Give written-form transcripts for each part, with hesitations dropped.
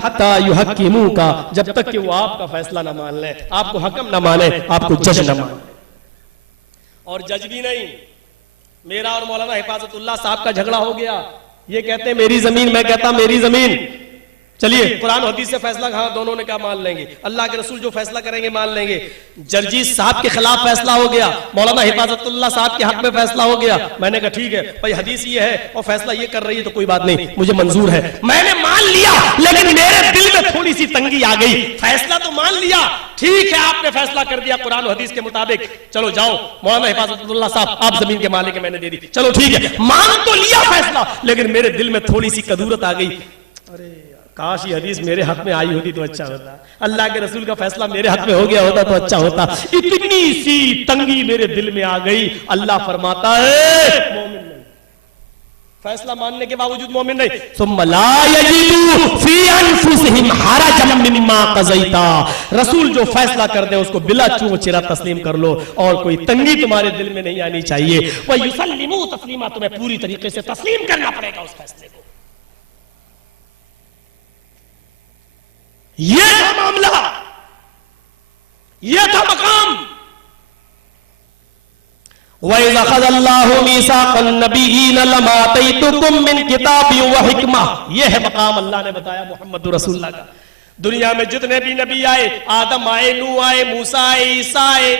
हत्ता युहक्किमूका, जब तक कि वो आपका फैसला ना मान ले, आपको हकम ना माने, आपको जज ना माने। और जज भी नहीं, मेरा और मौलाना हिफाजतुल्लाह साहब का झगड़ा हो गया, ये कहते हैं मेरी जमीन, मैं कहता मेरी जमीन। चलिए कुरान हदीस से फैसला कहा, दोनों ने कहा मान लेंगे, अल्लाह के रसूल जो फैसला करेंगे मान लेंगे। जर्जीस साहब के खिलाफ फैसला हो गया, मौलाना हिफाजतुल्लाह साहब के हक में फैसला हो गया। मैंने कहा ठीक है भाई, हदीस ये है और फैसला ये कर रही है तो कोई बात नहीं, मुझे मंजूर है। मैंने मान लिया, लेकिन मेरे दिल में थोड़ी सी तंगी आ गई। फैसला तो मान लिया, ठीक है आपने फैसला कर दिया कुरान और हदीस के मुताबिक, चलो जाओ मौलाना हिफाजतुल्लाह साहब आप जमीन के मालिक, मैंने दे दी, चलो ठीक है, मान तो लिया फैसला, लेकिन मेरे दिल में थोड़ी सी कदूरत आ गई। अरे काश ये हदीस मेरे हक में आई होती तो अच्छा होता, अल्लाह के रसूल का फैसला मेरे हक में हो गया होता तो अच्छा होता। इतनी सी तंगी मेरे दिल में आ गई। अल्लाह फरमाता है मोमिन नहीं, फैसला मानने के बावजूद मोमिन नहीं। सुम्मा ला यजिदू फी अनफुसिहिम हरजम मिम्मा क़ज़ैता, रसूल जो फैसला कर दे उसको बिला चूं चिरा तस्लीम कर लो, और कोई तंगी तुम्हारे दिल में नहीं आनी चाहिए। व युसल्लिमू तस्लीमा, तुम्हें पूरी तरीके से तस्लीम करना पड़ेगा उस फैसले को। ये था मामला, ये था मकाम। वइज़ अख़ज़ल्लाहु मीसाक़न नबिय्यीन लमा आतैतुकुम मिन किताबिन व हिकमा, ये है मकाम अल्लाह ने बताया मोहम्मद रसूलुल्लाह का। दुनिया में जितने भी नबी आए, आदम आए, नूह आए, मूसा आए, ईसा आए,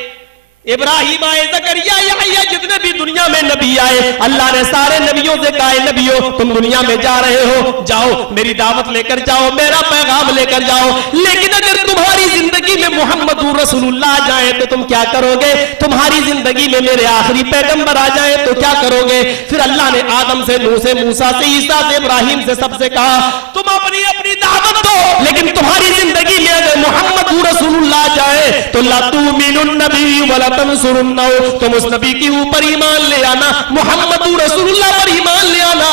इब्राहिम आए, ज़करिया, यहया, जितने भी दुनिया में नबी आए, अल्लाह ने सारे नबियों से कहा नबियों तुम दुनिया में जा रहे हो, जाओ मेरी दावत लेकर जाओ, मेरा पैगाम लेकर जाओ, लेकिन अगर तुम्हारी जिंदगी में मोहम्मद रसूलुल्लाह आ जाए तो तुम क्या करोगे? तुम्हारी जिंदगी में मेरे आखिरी पैगंबर आ जाए तो क्या करोगे? फिर अल्लाह ने आदम से, नूह से, मूसा से, ईसा से, इब्राहिम से, सबसे कहा तुम अपनी अपनी दावत दो, लेकिन तुम्हारी जिंदगी में अगर मोहम्मद रसूलुल्लाह आ जाए तो ला तुमिनुन नबी वला तंसुरुन्नहु, तुम उस नबी के ऊपर ईमान ले आना, मोहम्मद रसूलुल्लाह पर ईमान ले आना।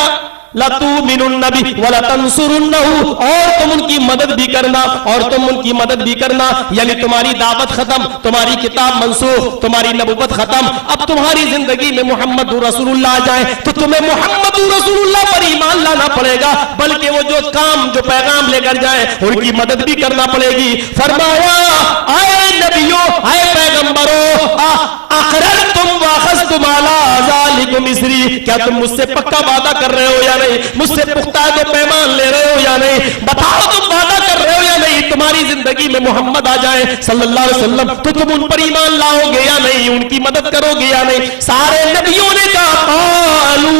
ला तुमिनुन नबी वला तंसुरुन्नहु, और तुम उनकी मदद भी करना, और तुम उनकी मदद भी करना, यानी तुम्हारी दावत खत्म, तुम्हारी किताब मंसूख, तुम्हारी नबुवत खत्म, अब तुम्हारी जिंदगी में मोहम्मद रसूलुल्लाह आ जाए तो तुम्हें मोहम्मद रसूलुल्लाह पर ईमान लाना पड़ेगा, बल्कि वो जो काम, जो पैगाम लेकर जाए उनकी मदद भी करना पड़ेगी। फरमाया आए नबियों, आए पैगंबरों, अक़ररतुम व अख़ज़्तुम अला ज़ालिकुम इस्री, क्या तुम मुझसे पक्का वादा कर रहे हो या नहीं? मुझसे पुख्ता जो पैमान ले रहे हो या नहीं? बताओ तुम वादा कर रहे हो या नहीं? तुम्हारी जिंदगी में मोहम्मद आ जाए सल्लल्लाहु अलैहि वसल्लम तो तुम उन पर ईमान लाओगे या नहीं? उनकी मदद करोगे या नहीं? सारे नबियों ने कहा क़ालू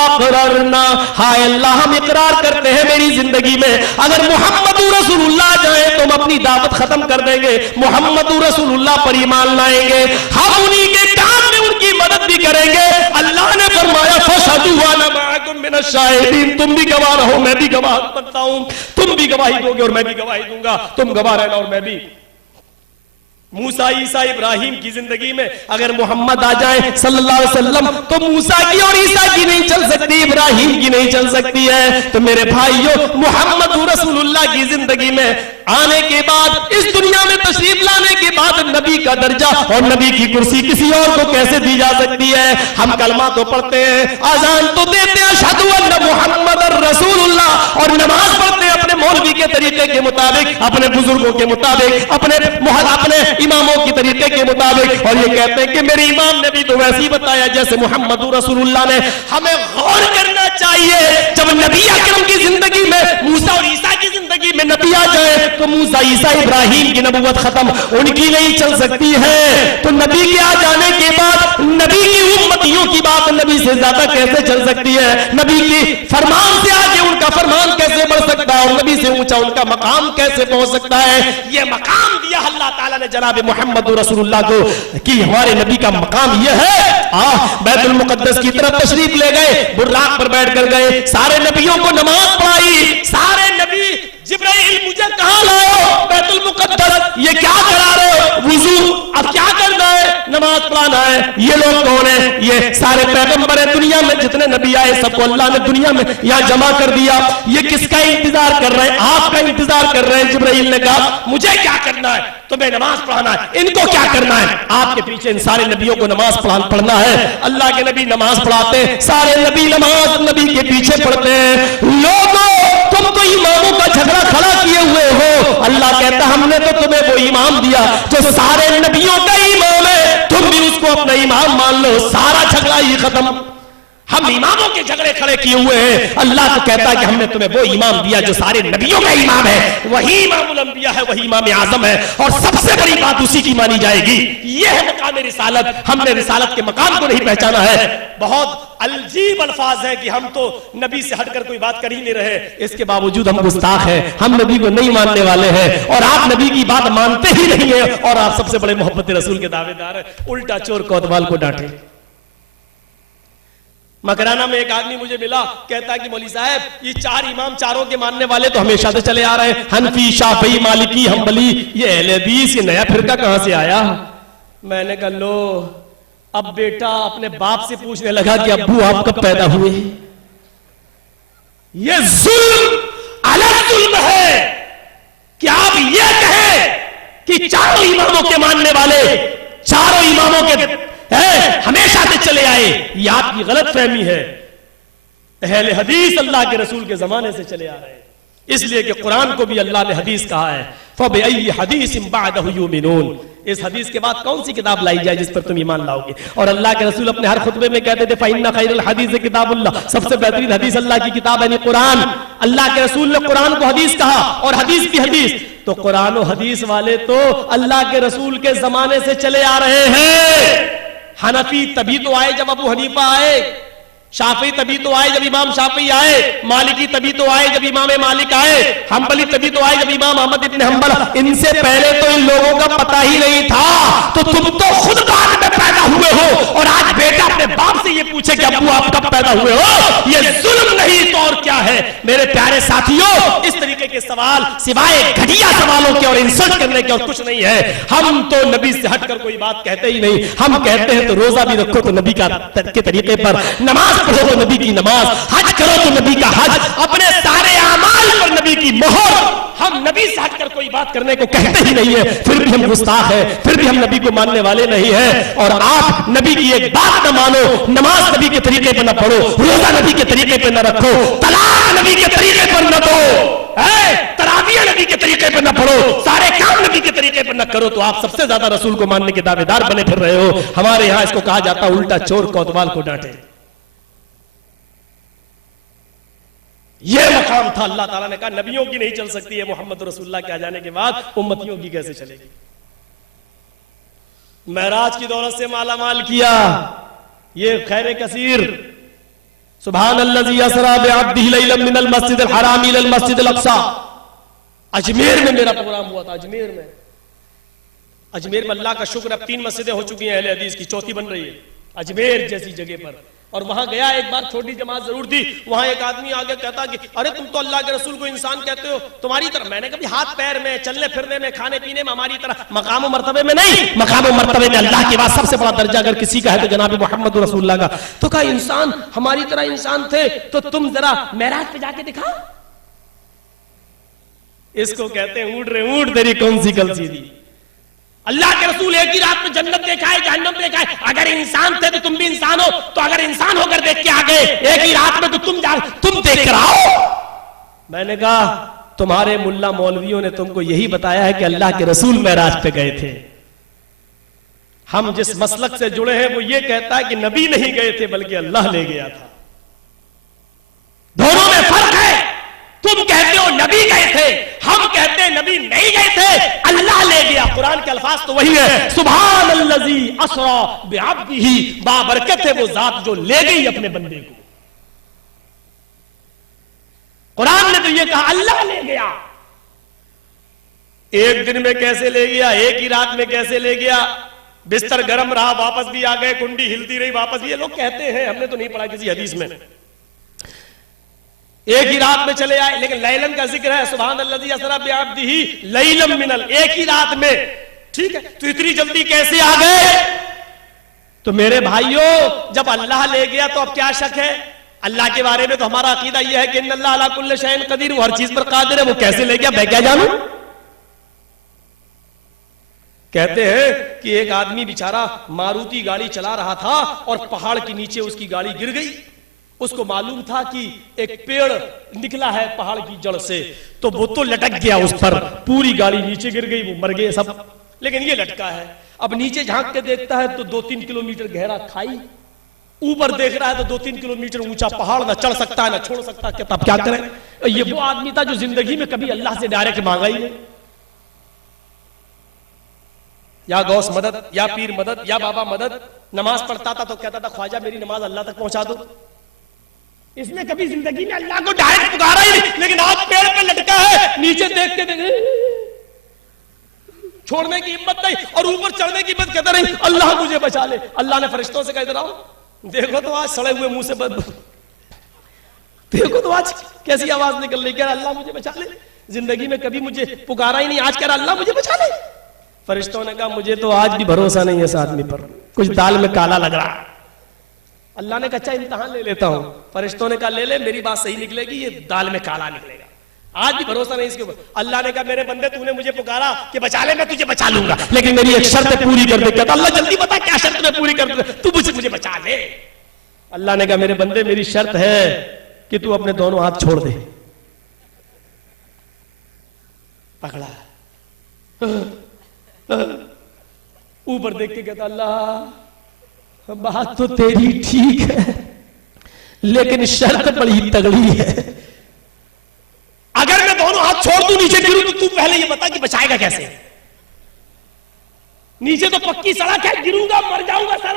अक़ररना, हाय अल्लाह हम इकरार करते हैं मेरी जिंदगी में अगर मोहम्मद रसूलुल्लाह आ जाए तो हम अपनी दावत खत्म कर देंगे, मोहम्मद रसूलुल्लाह पर ईमान लाएंगे, हम उन्हीं के काम में उनकी मदद भी करेंगे। अल्लाह ने फरमाया फशहदू व अना मअकुम मिनश शाहिदीन, तुम भी गवाह रहो, मैं भी गवाह बनता हूं, तुम भी गवाही दोगे और मैं भी गवाही दूंगा, तुम गवाह रहना और मैं भी। मूसा, ईसा, इब्राहिम की जिंदगी में अगर मोहम्मद आ जाए सल्लल्लाहु अलैहि वसल्लम तो मूसा की और ईसा की नहीं चल सकती, इब्राहिम की नहीं चल सकती है। तो मेरे भाइयों, मोहम्मद रसूलुल्लाह की जिंदगी में आने के बाद, इस दुनिया में तशरीफ लाने के बाद नबी का दर्जा और नबी की कुर्सी किसी और को कैसे दी जा सकती है? हम कलमा तो पढ़ते हैं, आजान तो देते हैं अशहदु अन्ना मुहम्मदर रसूलुल्लाह, और नमाज पढ़ते हैं अपने मौलवी के तरीके के मुताबिक, अपने बुजुर्गों के मुताबिक, अपने इमामों की तरीके के मुताबिक, और ये कहते हैं कि मेरे इमाम ने भी तो वैसे ही बताया जैसे मोहम्मद रसूलुल्लाह ने। हमें गौर करना चाहिए, जब नबी अकरम की जिंदगी में मूसा और ईसा की जिंदगी में नबी आ जाए तो मूसा, ईसा, इब्राहिम की नबुवत खत्म, उनकी नहीं चल सकती है। तो नबी के आ जाने के बाद नबी की उम्मतियों की बात नबी से ज्यादा कैसे चल सकती है? नबी की फरमान से आगे उनका फरमान कैसे बढ़ सकता है? और नबी से ऊंचा उनका मकाम कैसे पहुंच सकता है? ये मकाम दिया अल्लाह ताला ने जनाब मोहम्मद रसूलुल्लाह को कि हमारे नबी का मकाम यह है। बैतुल मुकद्दस की तरफ तशरीफ ले गए, बुर्राक पर बैठ कर गए, सारे नबियों को नमाज पढ़ाई, सारे नबी जिब्राइल मुझे कहां लाओ? बैतुल मुकद्दस, ये क्या करा रहे हो? वुजू, अब क्या करना है? नमाज पढ़ाना है। ये लोग कौन है? ये सारे पैगंबर है, दुनिया में जितने नबी आए सबको अल्लाह ने दुनिया में यहां जमा कर दिया। ये किसका इंतजार कर रहे हैं? आपका इंतजार कर रहे हैं। जिब्राइल ने कहा मुझे क्या करना है? तुम्हें नमाज पढ़ाना है। इनको क्या करना है? आपके पीछे इन सारे नबियों को नमाज पढ़ना है। अल्लाह के नबी नमाज पढ़ाते हैं, सारे नबी नमाज नबी के पीछे पढ़ते हैं। लोगों, तुम तो इमामों का झगड़ा खड़ा किए दिया जो सारे नबियों का इमाम है, तुम भी उसको अपना इमाम मान लो, सारा झगड़ा ही खत्म। हम इमामों के झगड़े खड़े किए हुए हैं, अल्लाह तो कहता है कि हमने तुम्हें वो इमाम दिया जो सारे नबियों का इमाम है, वही इमामुल अंबिया है, वही इमाम आजम है, और सबसे बड़ी बात उसी की मानी जाएगी। यह है मकाम रिसालत। हमने रिसालत के मकाम को नहीं पहचाना है। बहुत अजीब अल्फाज है कि हम तो नबी से हटकर कोई बात कर ही नहीं रहे, इसके बावजूद हम गुस्ताख हैं, हम नबी को नहीं मानने वाले हैं, और आप नबी की बात मानते ही नहीं है, और आप सबसे बड़े मोहब्बत रसूल के दावेदार हैं। उल्टा चोर कोतवाल को डांटे। मकराना में एक आदमी मुझे मिला, कहता है कि मौलवी साहब, ये चार इमाम चारों के मानने वाले तो हमेशा से चले आ रहे हैं, हनफी, शाफी, मालिकी, हम्बली, ये अहले हदीस, ये नया फिरका कहां से आया? मैंने कहा लो, अब बेटा अपने बाप से पूछने लगा कि अब्बू आप कब पैदा हुए? ये जुल्म अलग जुल्म है कि आप ये कहें कि चारों इमामों के मानने वाले चारों इमामों के हमेशा से चले आए, ये आपकी गलत फहमी है। अहले हदीस अल्लाह के रसूल के जमाने से चले आ रहे हैं, इसलिए कि कुरान को भी अल्लाह ने हदीस कहा है, फबिअय्यि हदीसिन बअदहु युमिनून। इस हदीस के बाद कौन सी किताब लाई जाए जिस पर तुम ईमान लाओगे? और अल्लाह के रसूल अपने हर खुतबे में कहते थे फइन्ना खैरुल हदीस किताबुल्लाह, सबसे बेहतरीन हदीस अल्लाह की किताब है कुरान। अल्लाह के रसूल ने कुरान को हदीस कहा, और हदीस की हदीस, तो कुरान और हदीस वाले तो अल्लाह के रसूल के जमाने से चले आ रहे हैं। हनफी तभी तो आए जब अबू हनीफा आए, शाफी तभी तो आए जब इमाम शाफी आए, मालिकी तभी तो आए जब इमाम मालिक आए, हम्बली तभी तो आए जब इमाम अहमद इब्न हम्बल। इनसे पहले तो इन लोगों का पता ही नहीं था, तो तुम तो खुद बाद में पैदा हुए हो, और आज बेटा अपने बाप से ये पूछे कि अब्बू आप कब पैदा हुए हो, ये जुल्म नहीं तो और क्या है? मेरे प्यारे साथियों, इस तरीके के सवाल सिवाय घटिया सवालों के और इंसल्ट करने के और कुछ नहीं है। हम तो नबी से हटकर कोई बात कहते ही नहीं। हम कहते हैं तो रोजा भी रखो तो नबी के तरीके पर, नमाज पढ़ो तो नबी की नमाज, हज करो तो नबी का हज, अपने सारे अमाल पर नबी की मोहर। हम नबी से हटकर कोई बात करने को कहते ही नहीं है, फिर भी हम गुस्ताख है, फिर भी हम नबी को मानने वाले नहीं है। और आप नबी की एक बात न मानो, नमाज नबी के तरीके पर न पढ़ो, रोजा नबी के तरीके पर न रखो, तलाक नबी के तरीके पर न दो, तरावियां नबी के तरीके पर न पढ़ो, सारे काम नबी के तरीके पर न करो, तो आप सबसे ज्यादा रसूल को मानने के दावेदार बने फिर रहे हो। हमारे यहां इसको कहा जाता उल्टा चोर कोतवाल को डांटे। यह मकाम था। अल्लाह ताला ने कहा नबियों की नहीं चल सकती है, मोहम्मद रसूलुल्लाह के आ जाने के बाद उम्मतियों की कैसे चलेगी? महराज की दौलत से मालामाल किया, ये खैर कसीर। सुभानल्लज़ी असरा बिअब्दिही लैलन मिनल मस्जिदिल हराम इलल मस्जिदिल अक़सा। अजमेर में मेरा प्रोग्राम हुआ था, अजमेर में। अजमेर में अल्लाह का शुक्र, अब 3 मस्जिदें हो चुकी हैं अहले हदीस की, 4थी बन रही है अजमेर जैसी जगह पर। और वहां गया, एक बार छोटी जमात जरूर थी, वहां एक आदमी आगे कहता कि अरे तुम तो अल्लाह के रसूल को इंसान कहते हो, तुम्हारी तरह। मैंने कभी हाथ पैर में, चलने फिरने में, खाने पीने में हमारी तरह, मकाम मर्तबे में नहीं। मकाम मर्तबे में अल्लाह के बाद सबसे बड़ा दर्जा अगर किसी का है तो जनाब मोहम्मद रसूलुल्लाह का। तो कहा इंसान हमारी तरह इंसान थे, तो तुम जरा मेराज पे जाके दिखा। इसको कहते हैं ऊंट रे ऊंट, तेरी कौन सी कल सीधी। अल्लाह के रसूल एक ही रात में जन्नत देखा है, जहन्नम देखा है। अगर इंसान थे तो तुम भी इंसान हो, तो अगर इंसान होकर देख के आ गए एक ही रात में, तो तुम देख कर आओ। मैंने कहा तुम्हारे मुल्ला मौलवियों ने तुमको यही बताया है कि अल्लाह के रसूल मेराज पे गए थे। हम जिस मसलक से जुड़े हैं वो ये कहता है कि नबी नहीं गए थे बल्कि अल्लाह ले गया था। दोनों में फर्क है। तुम कहते हो नबी गए थे, हम कहते हैं नबी नहीं गए थे, अल्लाह ले गया। कुरान के अल्फाज तो वही है, सुभानल्लज़ी असरा बिअब्दिही, बाबरकत है वो जात जो ले गई अपने बंदे को। कुरान ने तो ये कहा अल्लाह ले गया। एक दिन में कैसे ले गया, एक ही रात में कैसे ले गया? बिस्तर गर्म रहा वापस भी आ गए, कुंडी हिलती रही वापस भी। ये लोग कहते हैं, हमने तो नहीं पढ़ा किसी हदीस में। एक ही रात में चले आए, लेकिन लैलन का जिक्र है, सुभानल्लज़ी असरा बिअब्दिही लैलन मिनल, एक ही रात में। ठीक है, तो इतनी जल्दी कैसे आ गए? तो मेरे भाइयों, जब अल्लाह ले गया तो अब क्या शक है? अल्लाह के बारे में तो हमारा अकीदा यह है कि इन्नल्लाह अला कुल्ली शैइन कदीर, वो हर चीज पर कादिर है। वो कैसे ले गया मैं क्या जानूं? कहते हैं कि एक आदमी बेचारा मारुति गाड़ी चला रहा था और पहाड़ के नीचे उसकी गाड़ी गिर गई। उसको मालूम था कि एक पेड़ निकला है पहाड़ की जड़ से, तो वो तो लटक गया उस पर, पूरी गाड़ी नीचे गिर गई, वो मर गए सब। लेकिन ये लटका है। अब नीचे झांक के देखता है तो 2-3 किलोमीटर गहरा खाई, ऊपर देख रहा है तो 2-3 किलोमीटर ऊंचा पहाड़, ना चढ़ सकता है ना छोड़ सकता है, तब क्या करें? ये वो आदमी था जो जिंदगी में कभी अल्लाह से डायरेक्ट मांगा ही नहीं, या गौस मदद, या पीर मदद, या बाबा मदद। नमाज पढ़ता था तो कहता था ख्वाजा मेरी नमाज अल्लाह तक पहुंचा दो। इसने कभी जिंदगी में अल्लाह को डायरेक्ट पुकारा ही नहीं। लेकिन आज पेड़ पे लटका है, नीचे देख के देख, छोड़ने की हिम्मत नहीं, और ऊपर चढ़ने की हिम्मत कहता नहीं अल्लाह मुझे बचा ले। अल्लाह ने फरिश्तों से कह रहा हूं देखो तो आज सड़े हुए मुंह से देखो तो आज कैसी आवाज निकल रही, कह रहा अल्लाह मुझे बचा ले, जिंदगी में कभी मुझे पुकारा ही नहीं, आज कह रहा अल्लाह मुझे बचा ले। फरिश्तों ने कहा मुझे तो आज भी भरोसा नहीं है इस आदमी पर, कुछ दाल में काला लग रहा है। अल्लाह ने कहा अच्छा इम्तिहान ले लेता हूं। फरिश्तों ने कहा ले ले, मेरी बात सही निकलेगी, ये दाल में काला निकलेगा। आज भी भरोसा नहीं इसके ऊपर। अल्लाह ने कहा मेरे बंदे तूने मुझे पुकारा कि बचा ले, मैं तुझे बचा लूंगा, लेकिन मेरी एक शर्त पूरी कर दे। कहता अल्लाह जल्दी बता क्या शर्त मैं पूरी कर दे, तू मुझे बचा ले। अल्लाह ने कहा मेरे बंदे मेरी शर्त है कि तू अपने दोनों हाथ छोड़ दे। पकड़ा, ऊपर देख के कहता अल्लाह बात तो तेरी ठीक है, लेकिन शर्त बड़ी तगड़ी है। अगर मैं दोनों हाथ छोड़ दूं नीचे गिरूं तो तू पहले ये बता कि बचाएगा कैसे? नीचे तो पक्की सड़क है, गिरूंगा मर जाऊंगा सर,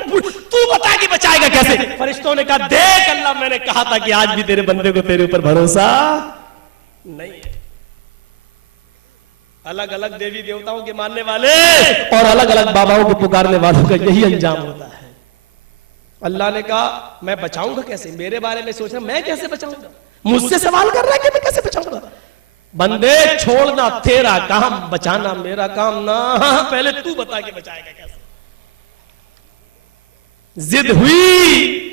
तू बता कि बचाएगा कैसे? फरिश्तों ने कहा देख अल्लाह मैंने कहा था कि आज भी तेरे बंदे को तेरे ऊपर भरोसा नहीं है। अलग अलग देवी देवताओं के मानने वाले और अलग अलग बाबाओं को पुकारने वालों का यही अंजाम होता है। अल्लाह ने कहा मैं बचाऊंगा कैसे? मेरे बारे में सोच रहा, मैं कैसे बचाऊंगा? मुझसे सवाल कर रहा है कि मैं कैसे बचाऊंगा? बंदे छोड़ना तेरा काम, बचाना मेरा काम ना। पहले तू बता कि बचाएगा कैसे? जिद हुई,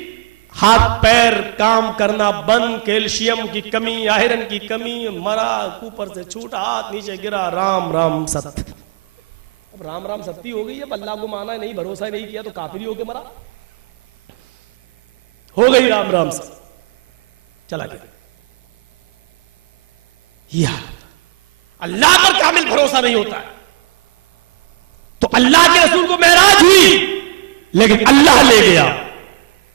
हाथ पैर काम करना बंद, कैल्शियम की कमी, आयरन की कमी, मरा, ऊपर से छूटा, हाथ नीचे गिरा, राम राम सत्य। अब राम राम सत्य हो गई। अब अल्लाह को माना नहीं, भरोसा नहीं किया तो काफिर होके मरा, हो गई राम राम सत्य, चला गया। या अल्लाह पर कामिल भरोसा नहीं होता है तो अल्लाह के रसूल को मेराज हुई, लेकिन अल्लाह ले गया।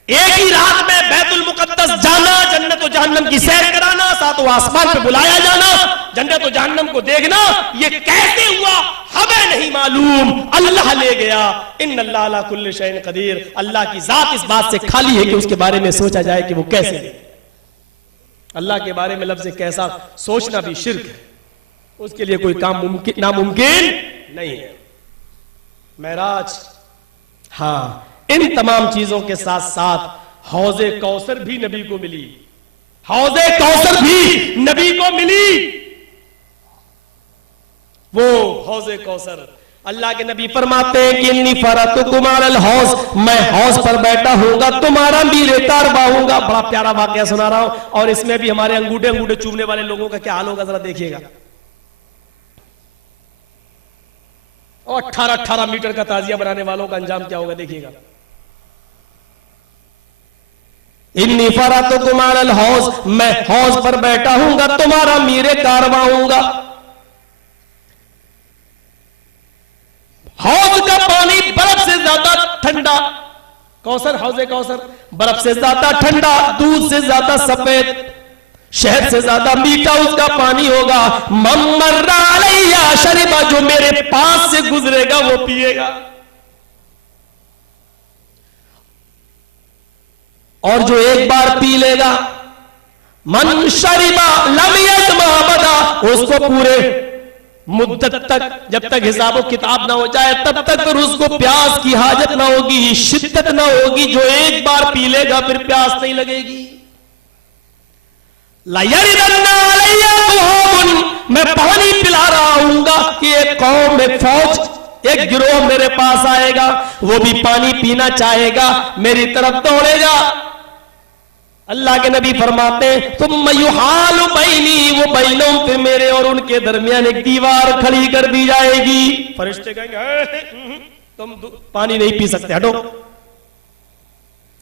एक ही रात में बैतुल मुकद्दस जाना, जन्नत और जहन्नम की सैर कराना, सातों आसमान पे बुलाया जाना, जन्नत और जहन्नम को देखना, ये कैसे हुआ हमें नहीं मालूम, अल्लाह ले गया। इन्नल्लाह अला कुल्लि शैइन कदीर। अल्लाह की जात इस बात से खाली है कि उसके बारे में सोचा जाए कि वो कैसे है। अल्लाह के बारे में लफ्ज़ कैसा सोचना भी शिर्क है, उसके लिए कोई काम नामुमकिन नहीं है। मेराज, हाँ, इन तमाम चीजों के साथ साथ हौज़े कौसर भी नबी को मिली, हौज़े कौसर भी नबी को मिली। वो हौज़े कौसर, अल्लाह के नबी फरमाते हैं कि इन्नी फरतुकुम अलल हौज़, मैं हौज़ पर बैठा होऊंगा, तुम्हारा मीरे तारबा होऊंगा। बड़ा प्यारा वाकया सुना रहा हूं, और इसमें भी हमारे अंगूठे अंगूठे चूमने वाले लोगों का क्या हाल होगा जरा देखिएगा। और 18-18 मीटर का ताजिया बनाने वालों का अंजाम क्या होगा देखिएगा। इन्नी फरतुकुम अलल हौज़, मैं हौज़ पर बैठा होऊंगा, तुम्हारा मीरे कारवां होऊंगा। हौज़ का पानी बर्फ से ज्यादा ठंडा, कौसर, हौज़े कौसर बर्फ से ज्यादा ठंडा, दूध से ज्यादा सफेद, शहद से ज्यादा मीठा उसका पानी होगा। मम्मर्रा अलैया शरिबा, जो मेरे पास से गुजरेगा वो पिएगा, और जो एक बार पी लेगा, मन शरिबा लम यज़मा अबदा, उसको पूरे मुद्दत तक, जब तक हिसाब किताब ना हो जाए तब तक फिर उसको प्यास की हाजत ना होगी, शिद्दत ना होगी। जो एक बार पी लेगा फिर प्यास नहीं लगेगी। मैं पानी पिला रहा हूंगा कि एक कौम में फौज, एक गिरोह मेरे पास आएगा, वो भी पानी पीना चाहेगा, मेरी तरफ दौड़ेगा। अल्लाह के नबी फरमाते तुम युहाल बैनी वो बैनों, फिर मेरे और उनके दरमियान एक दीवार खड़ी कर दी जाएगी। फरिश्ते कहेंगे तुम पानी नहीं पी सकते, हटो,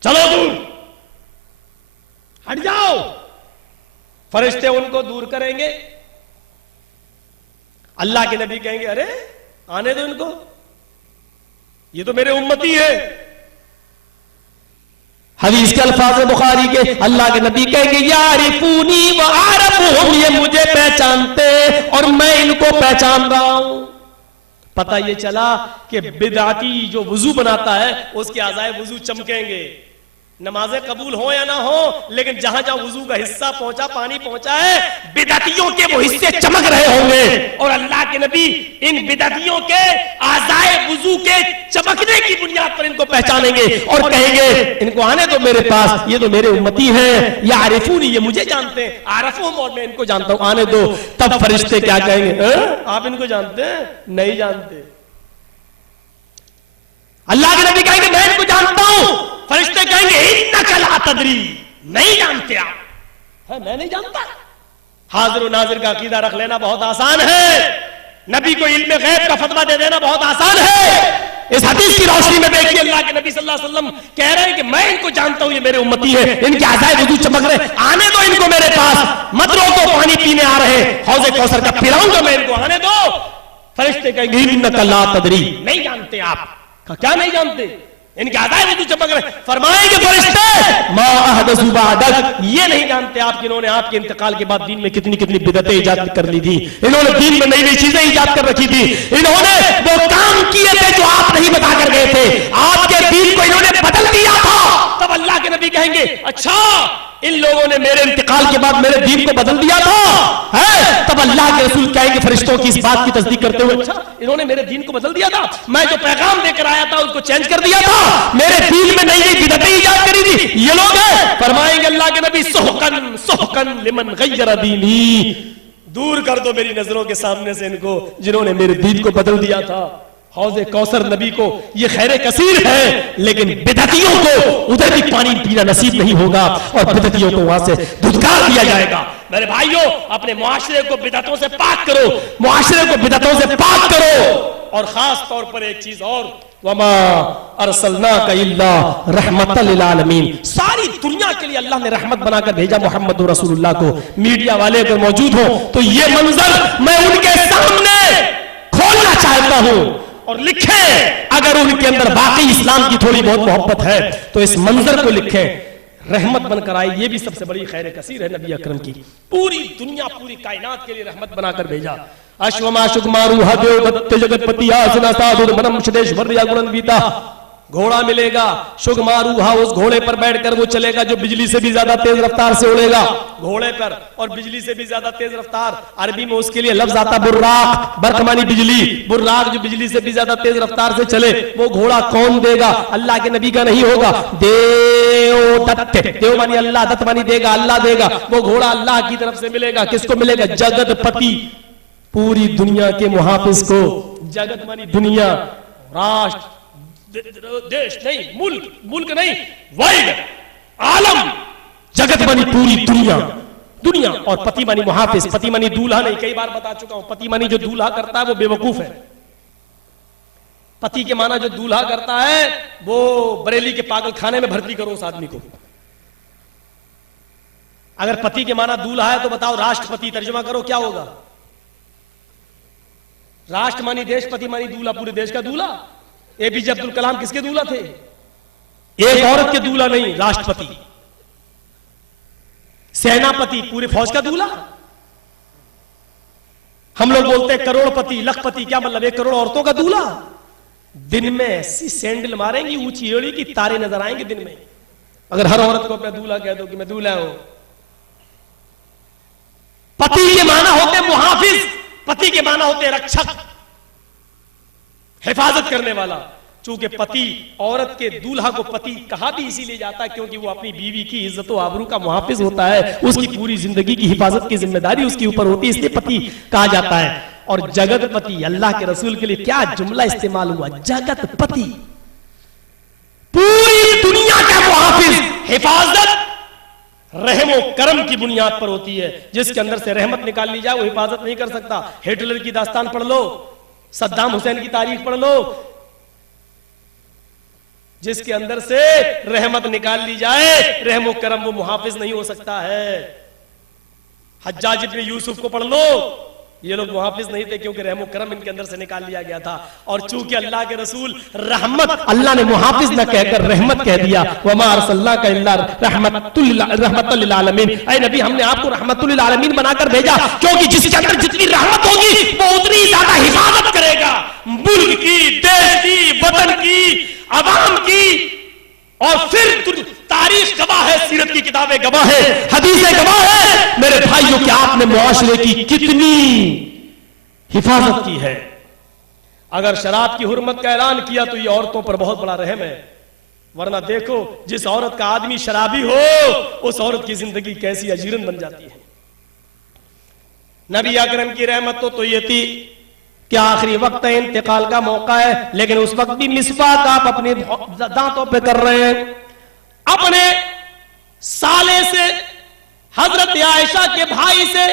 चलो दूर, हट जाओ। फरिश्ते उनको दूर करेंगे। अल्लाह के नबी कहेंगे अरे आने दो इनको, ये तो मेरे उम्मती है। हदीस के अल्फाज बुखारी के, अल्लाह के नबी कहेंगे यारिफूनी व आरफुहुम, ये मुझे पहचानते और मैं इनको पहचान रहा हूं। पता ये चला कि बिदअती जो वुजू बनाता है उसके आज़ाए वुजू चमकेंगे, नमाजें कबूल हो या ना हो, लेकिन जहां जहां वुजू का हिस्सा पहुंचा, पानी पहुंचा है, बिदअतियों के वो हिस्से चमक रहे होंगे। और अल्लाह के नबी इन बिदअतियों के आज़ाए वुजू के चमकने की बुनियाद पर इनको पहचानेंगे और कहेंगे इनको आने दो मेरे पास, ये तो मेरे उम्मती हैं। या आरिफूनी, ये मुझे जानते हैं, आरफूहुम, और मैं इनको जानता हूं, आने दो। तब फरिश्ते क्या कहेंगे, आप इनको जानते हैं? नहीं जानते। अल्लाह के नबी कहेंगे मैं इनको जानता हूं, फरिश्ते कहेंगे इन्नका ला तदरी, नहीं जानते आप। है, मैं नहीं जानता। हाजिर और नाजिर का अकीदा रख लेना बहुत आसान है, नबी को इल्म गैब का फतवा दे देना बहुत आसान है। इस हदीस की रोशनी में देखिए अल्लाह के नबी सल्लल्लाहु अलैहि वसल्लम कह रहे हैं कि मैं इनको जानता हूं, ये मेरे उम्मती है, इनके आज़ाए वुजू चमक रहे, आने दो इनको मेरे पास, मत रोको, पानी पीने आ रहे, हौज़े कौसर का पिलाऊंगा मैं इनको, आने दो। फरिश्ते कहेंगे इन्नका ला तदरी, नहीं जानते आप। क्या नहीं जानते? इनके आज़ाए वुजू चमक रहे। फरमाएंगे फरिश्ते मा अहदसु बादक, ये नहीं जानते आप कि इन्होंने आपके इंतकाल के बाद दीन में कितनी कितनी बिदअतें इजाद कर ली थी, इन्होंने दीन में नई नई चीजें इजाद कर रखी थी, इन्होंने वो काम किए थे जो आप नहीं बता कर गए थे, आपके दीन को इन्होंने बदल दिया था। तब अल्लाह के नबी कहेंगे अच्छा इन लोगों ने मेरे इंतकाल के बाद मेरे दीन को बदल दिया था, है? तब अल्लाह के रसूल कहेंगे फरिश्तों की इस बात की तस्दीक करते हुए, अच्छा इन्होंने मेरे दीन को बदल दिया था, मैं जो पैगाम देकर आया था उसको चेंज कर दिया था, मेरे दीन में नई नई बिदअतें इजाद करी थी, ये लोग हैं। फरमाएंगे अल्लाह के नबी सुहकन सुहकन लिमन गय्यर दीनी, दूर कर दो मेरी नजरों के सामने से इनको जिन्होंने मेरे दीन को बदल दिया था। हौज़े कौसर नबी को ये खैर कसीर है, लेकिन बिदअतियों को उधर भी पानी पीना नसीब नहीं होगा और बिदअतियों को वहां से धुतकार दिया जाएगा। मेरे भाइयों, अपने मुआशरे को बिदअतों से पाक करो, मुआशरे को बिदअतों से पाक करो। और खास तौर पर एक चीज और, वमा अरसलनाका इल्ला रहमतल लिल आलमीन, सारी दुनिया के लिए अल्लाह ने रहमत बनाकर भेजा मोहम्मद रसूलुल्लाह को। मीडिया वाले अगर मौजूद हो तो ये मंजर मैं उनके सामने खोलना चाहता हूं और लिखे, अगर उनके अंदर वाकई इस्लाम की थोड़ी बहुत मोहब्बत है तो इस मंजर को लिखे, रहमत बनकर आई। ये भी सबसे बड़ी खैर कसीर है नबी अकरम की, पूरी दुनिया पूरी कायनात के लिए रहमत बनाकर भेजा। अश्वमाशुक मारू हदेव दत्त जगतपति आसना साधु मनम शदेश्वर्या गुणन्विता, घोड़ा मिलेगा शुग मारूहा, उस घोड़े पर बैठकर वो चलेगा जो बिजली से भी ज्यादा तेज रफ्तार से उड़ेगा, घोड़े पर और बिजली से भी ज्यादा तेज रफ्तार। अरबी में उसके लिए लफ्ज आता बुर्राक, बर्क मानी बिजली, बुर्राक जो बिजली से भी ज्यादा तेज रफ्तार से चले। वो घोड़ा कौन देगा? अल्लाह के नबी का नहीं होगा, देव दत्त, देव मानी अल्लाह, दत्त मानी देगा, अल्लाह देगा। वो घोड़ा अल्लाह की तरफ से मिलेगा। किसको मिलेगा? जगतपति, पूरी दुनिया के मुहाफिज को। जगत मानी दुनिया, राष्ट्र, देश नहीं, मुल्क, मुल्क नहीं, वर्ल्ड, आलम, जगत मानी पूरी दुनिया, दुनिया। और पति मानी मुहाफिज, पति मानी दूल्हा नहीं, कई बार बता चुका हूं, पति मानी जो दूल्हा करता है वो बेवकूफ है। पति के माना जो दूल्हा करता है वो बरेली के पागल खाने में भर्ती करो उस आदमी को। अगर पति के माना दूल्हा है तो बताओ राष्ट्रपति, तर्जुमा करो क्या होगा? राष्ट्र मानी देश, पति मानी दूल्हा, पूरे देश का दूल्हा। एपीजे अब्दुल कलाम किसके दूल्हा थे? एक औरत के दूल्हा नहीं, राष्ट्रपति। सेनापति, पूरे फौज का दूल्हा। हम लोग बोलते हैं करोड़पति, लखपति, क्या मतलब? 1 करोड़ औरतों का दूल्हा। दिन में ऐसी सैंडल मारेंगी ऊंची एड़ी की तारे नजर आएंगे दिन में, अगर हर औरत को अपना दूल्हा कह दो कि मैं दूल्हा हूं। पति के माना होते मुहाफिज, पति के माना होते रक्षक, हिफाजत करने वाला। चूंकि पति, औरत के दूल्हा को पति कहा भी इसीलिए जाता है क्योंकि वो अपनी बीवी की इज्जत और आबरू का मुहाफिज होता है, उसकी पूरी जिंदगी की हिफाजत की जिम्मेदारी उसके ऊपर होती है, इसलिए पति कहा जाता है। और जगतपति, अल्लाह के रसूल के लिए क्या जुमला इस्तेमाल हुआ, जगतपति, पूरी दुनिया का मुहाफिज। हिफाजत रहमो करम की बुनियाद पर होती है, जिसके अंदर से रहमत निकाल ली जाए वो हिफाजत नहीं कर सकता। हिटलर की दास्तान पढ़ लो, सद्दाम हुसैन की तारीख पढ़ लो, जिसके अंदर से रहमत निकाल ली जाए, रहमो करम, वो मुहाफिज नहीं हो सकता है। हज्जाज इब्न यूसुफ को पढ़ लो, ये लोग मुहाफिज नहीं थे क्योंकि रहमो करम इनके अंदर से निकाल लिया गया था। और चूंकि अल्लाह के रसूल रहमत, अल्लाह ने मुहाफिज न कहकर रहमत कह दिया, वमा अरसलनाका इल्ला रहमतुल लिल आलमीन। ऐ नबी, हमने आपको रहमतुल लिल आलमीन बनाकर भेजा, क्योंकि जिसके अंदर जितनी रहमत होगी वो उतनी ज्यादा हिफाजत करेगा मुल्क की, देश की, वतन की, अवाम की। और फिर तारीख गवाह है, सीरत की किताबें गवाह है, हदीसें गवाह है मेरे भाइयों कि आपने मुआशरे की कितनी हिफाजत की है। अगर शराब की हुर्मत का ऐलान किया तो ये औरतों पर बहुत बड़ा रहम है। वरना देखो, जिस औरत का आदमी शराबी हो उस औरत की जिंदगी कैसी अजीरन बन जाती है। नबी अकरम की रहमत तो ये थी कि आखिरी वक्त है, इंतकाल का मौका है, लेकिन उस वक्त भी मिसवाक आप अपने दांतों पे कर रहे हैं। अपने साले से, हजरत आयशा के भाई से,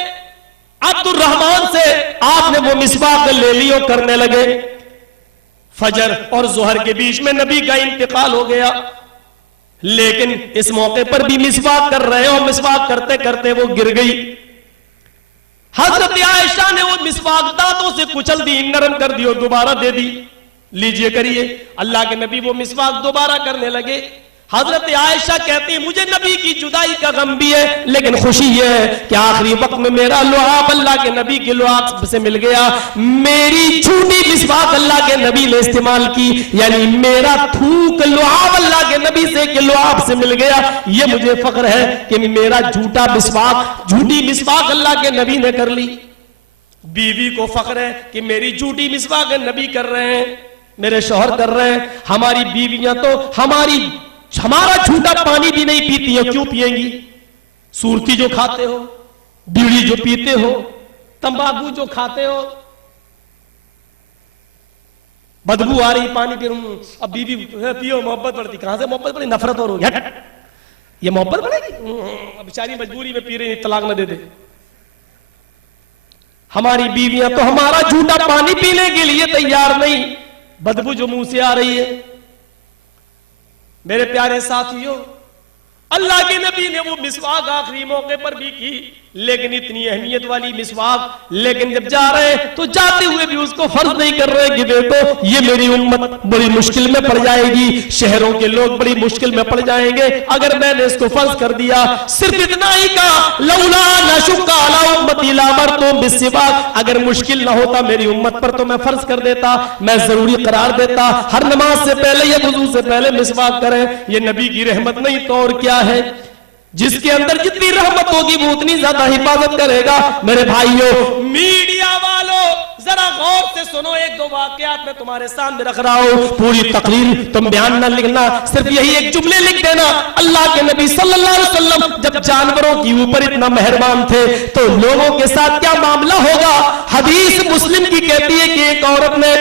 अब्दुर्रहमान से आपने वो मिसवाक ले लियो करने लगे। फजर और जोहर के बीच में नबी का इंतकाल हो गया, लेकिन इस मौके पर भी मिसवाक कर रहे हो। मिसवाक करते करते वो गिर गई। हजरत आयशा ने वो मिसवाक दांतों से कुचल दी, नरम कर दी और दोबारा दे दी, लीजिए करिए। अल्लाह के नबी वो मिसवाक दोबारा करने लगे। हजरत आयशा कहती है, मुझे नबी की जुदाई का गम भी है, लेकिन खुशी यह है कि आखिरी वक्त में मेरा लुआब अल्लाह के नबी के लुआब से मिल गया। मेरी झूठी मिसवाक अल्लाह के नबी ने इस्तेमाल की, यानी मेरा थूक लुआब अल्लाह के नबी से के लुआब से मिल गया। ये मुझे फख्र है कि मेरा झूठा मिसवाक, झूठी मिसवाक अल्लाह के नबी ने कर ली। बीवी को फख्र है कि मेरी झूठी मिसवाक नबी कर रहे हैं, मेरे शौहर कर रहे हैं। हमारी बीवियां तो हमारा झूठा पानी भी नहीं पीती है, क्यों पिएंगी? सूरती जो खाते हो, बीड़ी जो पीते हो, तंबाकू जो खाते हो, बदबू आ रही पानी पी, अब बीवी पियो, मोहब्बत बढ़ती। कहां से मोहब्बत बढ़ी? नफरत और होगी। ये मोहब्बत बढ़ेगी? अब बेचारी मजबूरी में पी रही, तलाक न दे दे। हमारी बीवियां तो हमारा झूठा पानी पीने के लिए तैयार नहीं, बदबू जो मुंह से आ रही है। मेरे प्यारे साथियों, अल्लाह के नबी ने वो मिसवाक आखिरी मौके पर भी की, लेकिन इतनी अहमियत वाली मिसवाक, लेकिन जब जा रहे तो जाते हुए भी उसको फर्ज नहीं कर रहे कि देखो ये मेरी उम्मत बड़ी मुश्किल में पड़ जाएगी, शहरों के लोग बड़ी मुश्किल में पड़ जाएंगे अगर मैंने इसको फर्ज कर दिया। सिर्फ इतना ही कहा, लौला नशुक्का अला उम्मती लामरतुम बिस्सिवाक, अगर मुश्किल ना होता मेरी उम्मत पर तो मैं फर्ज कर देता, मैं जरूरी करार देता, हर नमाज से पहले या वुजू से पहले मिसवाक करें। ये नबी की रहमत नहीं तो और क्या है? जिसके अंदर जितनी रहमत होगी वो उतनी ज्यादा हिफाजत करेगा। मेरे भाइयों, मीडिया वालों, जरा गौर से सुनो, एक दो वाकयात मैं तुम्हारे सामने रख रहा हूं। पूरी तकरीर तुम बयान ना लिखना, सिर्फ यही एक जुमले लिख देना। अल्लाह के नबी सल्लल्लाहु अलैहि वसल्लम जब जानवरों के ऊपर इतना मेहरबान थे तो लोगों के साथ क्या मामला होगा? हदीस मुस्लिम की कहती है कि एक औरत ने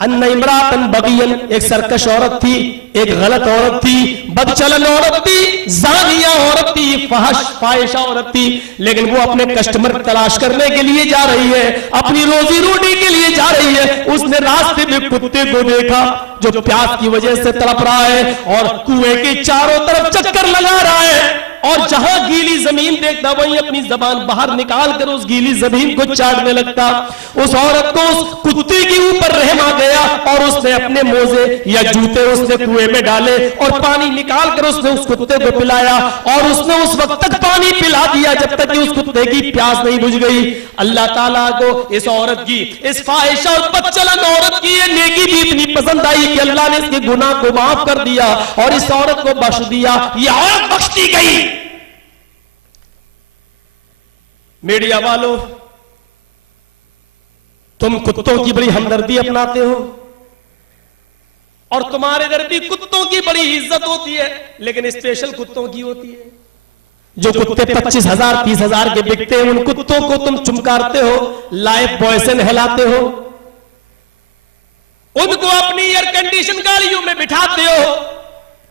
अन्ना इमरातन बगियन, एक सरकश औरत थी, एक गलत औरत थी, बदचलन औरत थी, जानिया औरत थी, फाहिशा औरत थी, लेकिन वो अपने कस्टमर तलाश करने के लिए जा रही है, अपनी रोजी रोटी के लिए जा रही है। उसने रास्ते में कुत्ते को देखा जो प्यास की वजह से तड़प रहा है और कुएं के चारों तरफ चक्कर लगा रहा है, और जहां गीली जमीन देखता वहीं अपनी जबान बाहर निकाल कर उस गीली जमीन को चाटने लगता। उस औरत को उस कुत्ते के ऊपर रहम आ गया और उसने अपने मोजे या जूते उसने कुएं में डाले और पानी निकाल कर उसने उस कुत्ते को पिलाया, और उसने उस वक्त तक पानी पिला दिया जब तक कि उस कुत्ते की प्यास नहीं बुझ गई। अल्लाह ताला को इस औरत की, इस फाहिशा और बदचलन औरत की ये नेकी भी इतनी पसंद आई कि अल्लाह ने इसके गुनाह को माफ कर दिया और इस औरत को बख्श दिया। ये औरत बख्श दी गई। मीडिया वालों, तुम कुत्तों की बड़ी हमदर्दी अपनाते हो और तुम्हारे इधर भी कुत्तों की बड़ी इज्जत होती है, लेकिन स्पेशल कुत्तों की होती है। जो कुत्ते 25,000 30,000 के बिकते हैं, उन कुत्तों को तुम चुमकारते हो, लाइफ बॉय से नहलाते हो, उनको अपनी एयर कंडीशन गाड़ियों में बिठाते हो।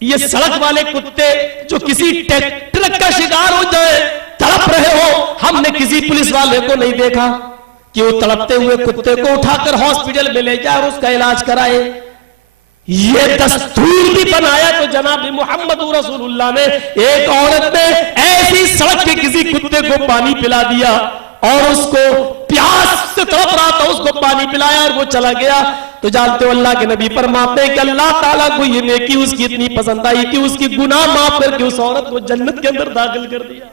ये सड़क वाले कुत्ते जो किसी ट्रक का शिकार हो जाए, तड़प रहे हो, हमने किसी पुलिस वाले को नहीं देखा कि वो तड़पते हुए कुत्ते को उठाकर हॉस्पिटल में ले जाए और उसका इलाज कराए। ये दस्तूर भी बनाया तो जनाब मोहम्मद रसूलुल्लाह ने, एक औरत ने ऐसी सड़क के किसी कुत्ते को पानी पिला दिया और उसको प्यास से तड़प रहा था, उसको पानी पिलाया और वो चला गया। तो जानते हो अल्लाह के नबी फरमाते हैं कि अल्लाह ताला को ये नेकी उसकी इतनी पसंद आई कि उसकी गुनाह माफ करके उस औरत को जन्नत के अंदर दाखिल कर दिया।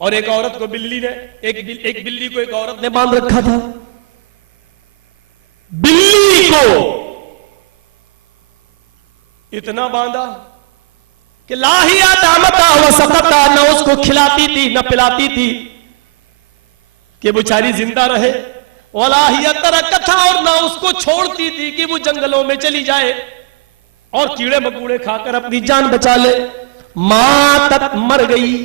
और एक औरत को बिल्ली ने एक बिल्ली को एक औरत ने बांध रखा था। बिल्ली को इतना बांधा कि लाहिया दामता व सकता, न उसको खिलाती थी न पिलाती थी कि बेचारी जिंदा रहे, वलाहिया तरकथा, और ना उसको छोड़ती थी कि वो जंगलों में चली जाए और कीड़े मकोड़े खाकर अपनी जान बचा ले। मां तक मर गई।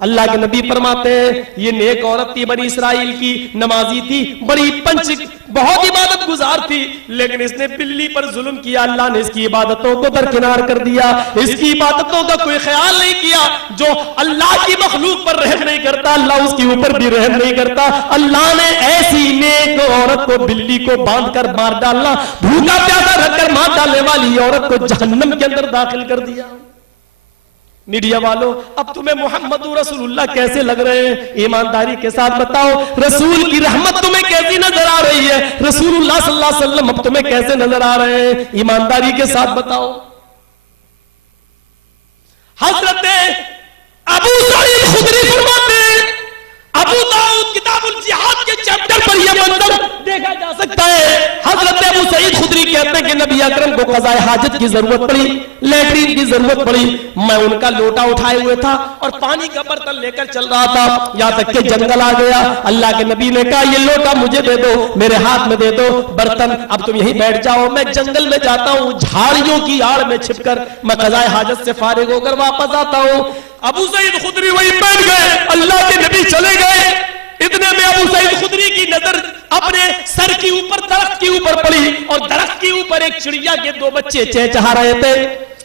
अल्लाह के नबी फरमाते हैं ये नेक औरत थी, बनी इसराइल की, नमाजी थी, बड़ी पंच, बहुत इबादत गुजार थी, लेकिन इसने बिल्ली पर जुल्म किया। अल्लाह ने इसकी इबादतों को दरकिनार कर दिया, इसकी इबादतों का कोई ख्याल नहीं किया। जो अल्लाह की मखलूक पर रहम नहीं करता, अल्लाह उसके ऊपर भी रहम नहीं करता। अल्लाह ने ऐसी नेक औरत को, बिल्ली को बांध कर मार डालना, भूखा प्यासा रखकर मार डालने वाली औरत को जहन्नम के अंदर दाखिल कर दिया। मीडिया वालों, अब तुम्हें मोहम्मद रसूलुल्लाह कैसे लग रहे हैं? ईमानदारी के साथ बताओ, रसूल की रहमत तुम्हें कैसी नजर आ रही है? रसूलुल्लाह सल्लल्लाहु अलैहि वसल्लम अब तुम्हें कैसे नजर आ रहे हैं? ईमानदारी के साथ बताओ। हजरत अबू सईद खुदरी फरमाते हैं, अबू दाऊद किताबुल जिहाद के चैप्टर पर यह मंजर देखा जा सकता है। हजरत अबू सईद खुदरी कहते हैं कि नबी अकरम को क़ज़ाए हाजत की जरूरत पड़ी, लैट्रीन की जरूरत पड़ी। मैं उनका लोटा उठाए हुए था और पानी का बर्तन लेकर चल रहा था, यहां तक कि जंगल आ गया। अल्लाह के नबी ने कहा ये लोटा मुझे दे दो, मेरे हाथ में दे दो बर्तन, अब तुम यहीं बैठ जाओ, मैं जंगल में जाता हूं, झाड़ियों की आड़ में छिपकर मैं क़ज़ाए हाजत से फारिग होकर वापस आता हूं। अबू सईद खुदरी वहीं बैठ गए, अल्लाह के नबी चले गए। इतने में अबू सईद खुदरी की नजर अपने सर के ऊपर दरख्त के ऊपर पड़ी और दरख्त के ऊपर एक चिड़िया के 2 बच्चे चहचहा रहे थे।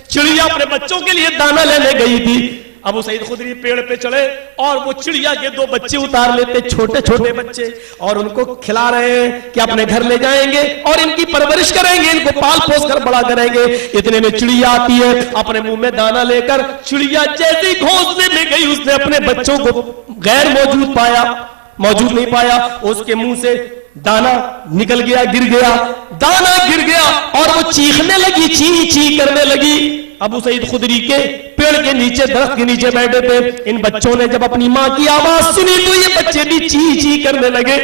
चिड़िया अपने बच्चों के लिए दाना लेने गई थी। अबू सईद खुदरी पेड़ पे चढ़े और वो चिड़िया के 2 बच्चे उतार लेते, छोटे छोटे बच्चे, और उनको खिला रहे हैं कि अपने घर ले जाएंगे और इनकी परवरिश करेंगे, इनको पाल पोस कर बड़ा करेंगे। इतने में चिड़िया आती है अपने मुंह में दाना लेकर। चिड़िया जैसी घोंसले में गई, उसने अपने बच्चों को गैर मौजूद नहीं पाया, उसके मुंह से दाना निकल गया, गिर गया, दाना गिर गया और वो चीखने लगी, ची ची करने लगी। अबू सईद खुदरी के पेड़ के नीचे, दरख्त के नीचे बैठे थे। इन बच्चों ने जब अपनी मां की आवाज सुनी तो ये बच्चे भी ची ची करने लगे।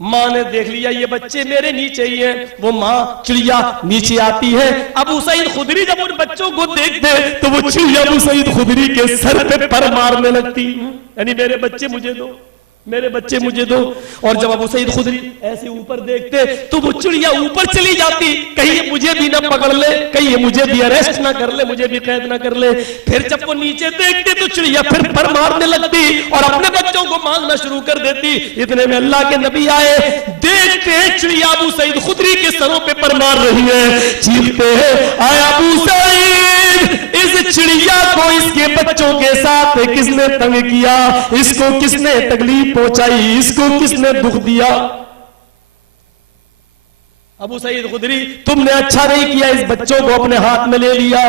मां ने देख लिया ये बच्चे मेरे नीचे ही हैं, वो मां चिड़िया नीचे आती है। अबू सईद खुदरी जब उन बच्चों को देखते तो वो चिड़िया अबू सईद खुदरी के सर पे पर मारने लगती, यानी मेरे बच्चे मुझे दो, मेरे बच्चे मुझे दो। और जब अबू सईद खुदरी ऐसे ऊपर देखते तो वो चिड़िया ऊपर चली जाती, कहीं ये मुझे भी ना पकड़ ले, कहीं ये मुझे भी अरेस्ट ना कर ले, मुझे भी कैद ना कर ले। फिर जब वो नीचे देखते तो चिड़िया फिर पर मारने लगती और अपने बच्चों को मारना शुरू कर देती। इतने में अल्लाह के नबी आए, देखते हैं चिड़िया अबू सईद खुदरी के सरों पे पर मार रही है। चीखते हैं आए अबू सईद, इस चिड़िया को इसके बच्चों के साथ किसने तंग किया, इसको किसने तकलीफ पहुंचाई, इसको किसने दुख दिया? अबू सईद खुदरी, तुमने अच्छा नहीं किया, इस बच्चों को अपने हाथ में ले लिया।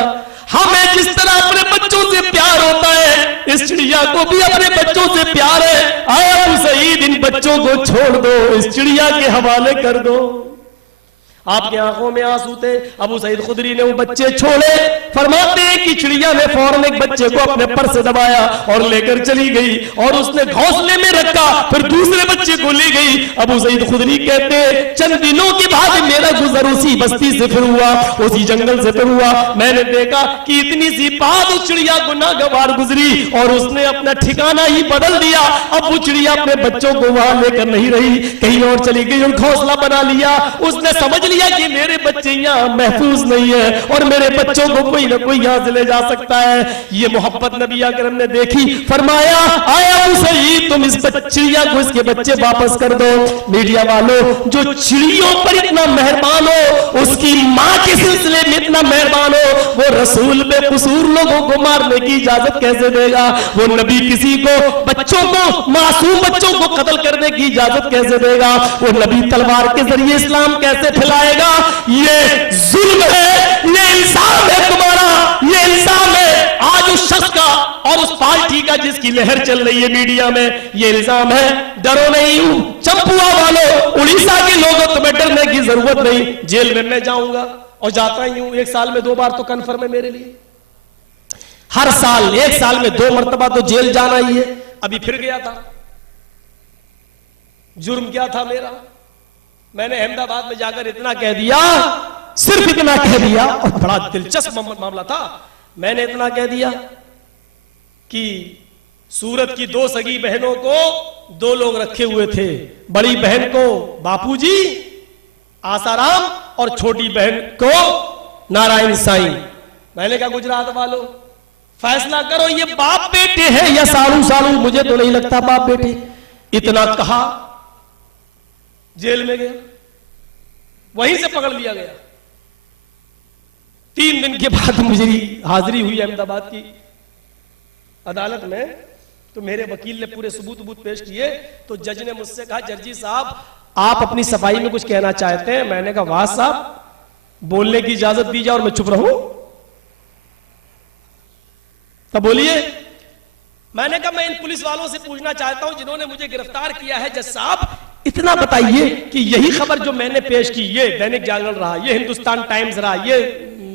हमें जिस तरह अपने बच्चों से प्यार होता है, इस चिड़िया को भी अपने बच्चों से प्यार है। आए अबू सईद, इन बच्चों को छोड़ दो, इस चिड़िया के हवाले कर दो। आपकी आंखों में आंसू थे। अबू सईद खुदरी ने वो बच्चे छोड़े। फरमाते हैं कि चिड़िया ने फौरन एक बच्चे को अपने पर से दबाया और लेकर चली गई और उसने घोंसले में रखा, फिर दूसरे बच्चे को ले गई। अबू सईद खुदरी कहते चंद दिनों के बाद मेरा गुजर उसी बस्ती से फिर हुआ, उसी जंगल से फिर हुआ। मैंने देखा कि इतनी सी बात उस चिड़िया को नागवार गुजरी और उसने अपना ठिकाना ही बदल दिया। अब वो चिड़िया अपने बच्चों को वहां लेकर नहीं रही, कहीं और चली गई और घोंसला बना लिया। उसने समझ लिया कि मेरे बच्चे यहाँ महफूज नहीं है और मेरे बच्चों को कोई ना कोई यहाँ से ले जा सकता है। ये मोहब्बत नबी अकरम ने देखी, फरमाया आया अबू सईद, तुम इस चिड़िया को इसके बच्चे वापस कर दो। मीडिया वालों, जो चिड़ियों पर इतना मेहरबान हो, उसकी माँ के सिलसिले में इतना मेहरबान हो, वो रसूल बेकसूर लोगों को मारने की इजाजत कैसे देगा? वो नबी किसी को, बच्चों को, मासूम बच्चों को कत्ल करने की इजाजत कैसे देगा? वो नबी तलवार के जरिए इस्लाम कैसे फैलाएगा? ये जुल्म है, ये इंसाफ है तुम्हारा, ये इंसाफ है। आज उस शख्स का और उस पार्टी का जिसकी लहर चल रही है मीडिया में, ये इल्जाम है डरो नहीं, चंपुआ वालों, उड़ीसा के लोगों, तुम्हें डरने की जरूरत नहीं, जेल में मैं जाऊंगा और जाता ही हूं। 1 साल में 2 बार तो कन्फर्म है मेरे लिए, हर साल 1 साल में 2 मरतबा तो जेल जाना ही है। अभी फिर गया था। जुर्म क्या था मेरा? मैंने अहमदाबाद में जाकर इतना कह दिया, सिर्फ इतना कह दिया, और बड़ा दिलचस्प मामला था। मैंने इतना कह दिया कि सूरत की 2 सगी बहनों को 2 लोग रखे हुए थे, बड़ी बहन को बापूजी आसाराम और छोटी बहन को नारायण साईं। मैंने कहा गुजरात वालों फैसला करो, ये बाप बेटे हैं या सालू सालू, मुझे तो नहीं लगता बाप बेटे। इतना कहा, जेल में गया, वहीं से पकड़ लिया गया। 3 दिन के बाद मुझे हाजिरी हुई अहमदाबाद की अदालत में, तो मेरे वकील ने पूरे सबूत पेश किए। तो जज ने मुझसे कहा, जर्जी साहब आप अपनी सफाई में कुछ कहना चाहते हैं? मैंने कहा वाह साहब, बोलने की इजाजत दीजिए और मैं चुप रहूं? तब बोलिए। मैंने कहा मैं इन पुलिस वालों से पूछना चाहता हूं जिन्होंने मुझे गिरफ्तार किया है, जज साहब इतना बताइए कि यही खबर जो मैंने पेश की, ये दैनिक जागरण रहा, ये हिंदुस्तान टाइम्स रहा, ये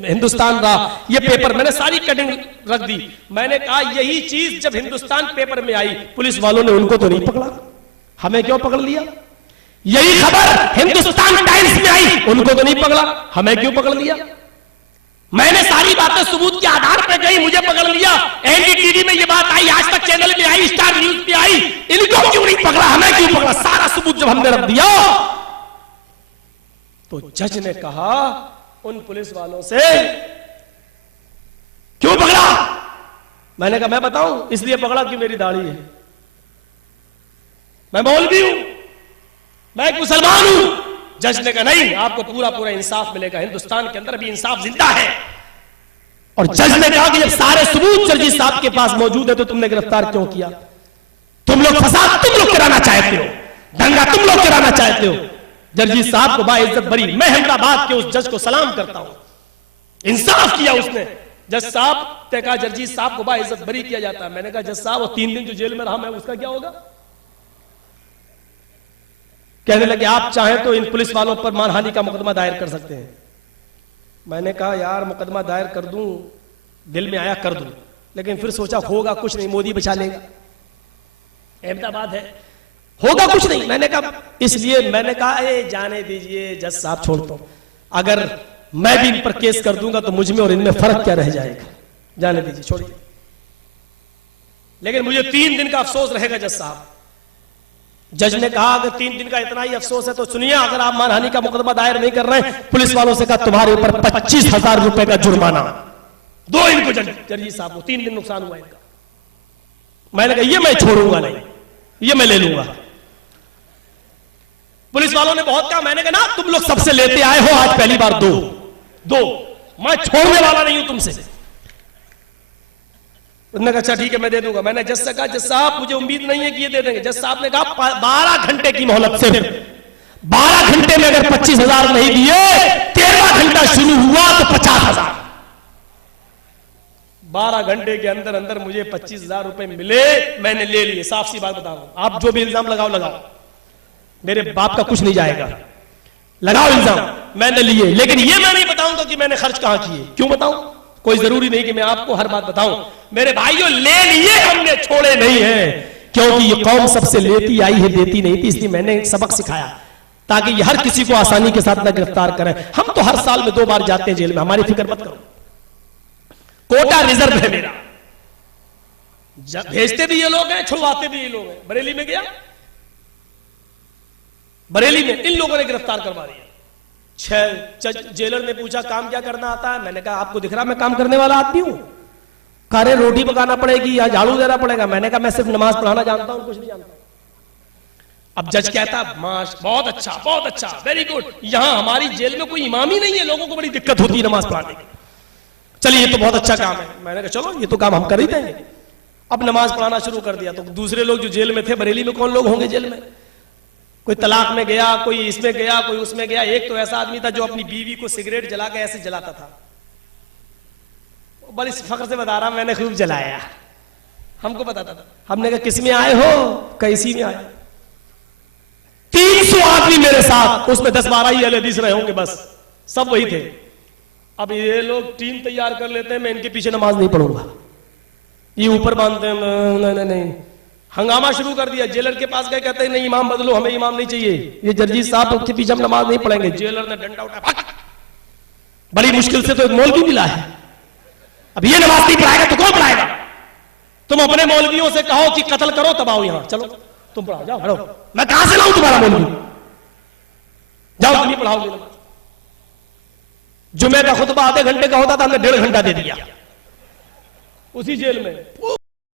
हिंदुस्तान रहा, ये पेपर, मैंने सारी कटिंग रख दी। मैंने कहा यही चीज जब हिंदुस्तान पेपर में आई, पुलिस वालों ने उनको तो नहीं पकड़ा, हमें क्यों पकड़ लिया? यही खबर हिंदुस्तान टाइम्स में आई, उनको तो नहीं पकड़ा, हमें क्यों पकड़ लिया? मैंने सारी बातें सबूत के आधार पर कही, मुझे पकड़ लिया। एनडीटीवी में ये बात आई, आज तक चैनल में आई, स्टार न्यूज पे आई, इनको क्यों नहीं पकड़ा, हमें क्यों पकड़ा? सारा सबूत जब हमने रख दिया, तो जज ने कहा उन पुलिस वालों से क्यों पकड़ा? मैंने कहा मैं बताऊं, इसलिए पकड़ा कि मेरी दाढ़ी है, मैं मौलवी हूं, मैं एक मुसलमान हूं। जज ने कहा नहीं, आपको पूरा इंसाफ मिलेगा, हिंदुस्तान के अंदर भी इंसाफ जिंदा है। और जज ने कहा कि जब सारे सबूत जर्जी साहब के पास मौजूद है तो तुमने गिरफ्तार क्यों किया? तुम लोग फसाद तुम लोग कराना चाहते हो, दंगा तुम लोग कराना चाहते हो। जर्जी साहब को बाइज्जत बरी, मैं अहमदाबाद के उस जज को सलाम करता हूं, इंसाफ किया उसने। जज साहब ने कहा जर्जी साहब को बाइज्जत बरी किया जाता है। मैंने कहा जज साहब वो 3 दिन जो जेल में रहा मैं, उसका क्या होगा? कहने लगे आप चाहें तो इन पुलिस वालों पर मानहानि का मुकदमा दायर कर सकते हैं। मैंने कहा यार मुकदमा दायर कर दूं, दिल में आया कर दूं, लेकिन फिर सोचा होगा कुछ नहीं, मोदी बचा लेगा, अहमदाबाद है, होगा कुछ नहीं। मैंने कहा इसलिए मैंने कहा जाने दीजिए जज साहब, छोड़ता हूं, अगर मैं भी इन पर केस कर दूंगा तो मुझ में और इनमें फर्क क्या रह जाएगा, जाने दीजिए, छोड़िए। लेकिन मुझे 3 दिन का अफसोस रहेगा जज साहब। जज ने कहा अगर 3 दिन का इतना ही अफसोस है तो सुनिए, अगर आप मानहानि का मुकदमा दायर नहीं कर रहे हैं, पुलिस वालों से कहा तुम्हारे ऊपर 25,000 रुपए का जुर्माना दो इनको जर्जी साहब को, 3 दिन नुकसान हुआ इनका। मैंने कहा ये मैं छोड़ूंगा नहीं, ये मैं ले लूंगा। पुलिस वालों ने बहुत कहा, मैंने कहा ना तुम लोग सबसे लेते आए हो, आज पहली बार दो, मैं छोड़ने वाला नहीं हूं तुमसे। उन्होंने कहा अच्छा ठीक है मैं दे दूंगा। मैंने जज से कहा जज साहब मुझे उम्मीद नहीं है कि ये दे देंगे। जज साहब ने कहा 12 घंटे की मोहलत, सिर्फ 12 घंटे में अगर 25,000 नहीं दिए, 13वां घंटा शुरू हुआ तो 50,000। 12 घंटे के अंदर अंदर मुझे 25,000 रुपए मिले, मैंने ले लिए। साफ सी बात बताऊं, आप जो भी इल्जाम लगाओ, मेरे बाप का कुछ नहीं जाएगा, लगाओ इल्जाम, मैंने लिए। लेकिन ये मैं नहीं बताऊंगा कि मैंने खर्च कहां किए। क्यों बताऊं? कोई जरूरी नहीं कि मैं आपको हर बात बताऊं। मेरे भाइयों ले लिए हमने, छोड़े नहीं है, क्योंकि ये कौम सबसे लेती आई है, देती नहीं थी। इसलिए मैंने सबक सिखाया ताकि ये हर किसी को आसानी के साथ न गिरफ्तार करें। हम तो हर साल में 2 बार जाते हैं जेल में, हमारी फिक्र मत करो, कोटा रिजर्व है मेरा। भेजते भी ये लोग हैं, छुड़वाते भी ये लोग हैं। बरेली में गया, बरेली में इन लोगों ने गिरफ्तार करवा दिया। 6 जेलर ने पूछा काम क्या करना आता है? मैंने कहा आपको दिख रहा मैं काम करने वाला आदमी हूं। कह रहे रोटी पकाना पड़ेगी या झाड़ू देना पड़ेगा। मैंने कहा मैं सिर्फ नमाज पढ़ाना जानता हूं, कुछ नहीं जानता। अब जज कहता माश बहुत अच्छा, वेरी गुड, यहां हमारी जेल में कोई इमाम ही नहीं है, लोगों को बड़ी दिक्कत होती है नमाज पढ़ाने की, चलिए ये तो बहुत अच्छा काम है। मैंने कहा चलो ये तो काम हम कर ही देंगे। अब नमाज पढ़ाना शुरू कर दिया। तो दूसरे लोग जो जेल में थे, बरेली में कौन लोग होंगे जेल में, कोई तलाक में गया, कोई इसमें गया, कोई उसमें गया। एक तो ऐसा आदमी था जो अपनी बीवी को सिगरेट जला के ऐसे जलाता था, बड़ी फख्र से बता रहा, मैंने खूब जलाया। हमको पता था। हमने कहा किस में आए हो? कैसी में आए? 300 आदमी मेरे साथ, उसमें 10-12 ही अहले हदीस रहे होंगे, बस सब वही थे। अब ये लोग टीम तैयार कर लेते हैं, मैं इनके पीछे नमाज नहीं पढ़ूंगा, ये ऊपर बांधते हैं, नहीं नहीं। हंगामा शुरू कर दिया। जेलर के पास गए, कहते हैं नहीं इमाम बदलो, हमें इमाम नहीं चाहिए, ये जर्जी साहब के पीछे हम नमाज नहीं पढ़ेंगे। जेलर ने डंडा उठाया, बड़ी मुश्किल से तो एक मौलवी मिला है, अब ये नमाज नहीं पढ़ाएगा तो कौन पढ़ाएगा? तुम अपने मौलवियों से कहो कि कत्ल करो, तब आओ यहां, चलो तुम पढ़ाओ, जाओ हटो। मैं कहां से लाऊं तुम्हारा मौलवी? जाओ तुम ही पढ़ाओगे नमाज। जुमे का खुतबा आधे घंटे का होता था, हमने 1.5 घंटा दे दिया उसी जेल में।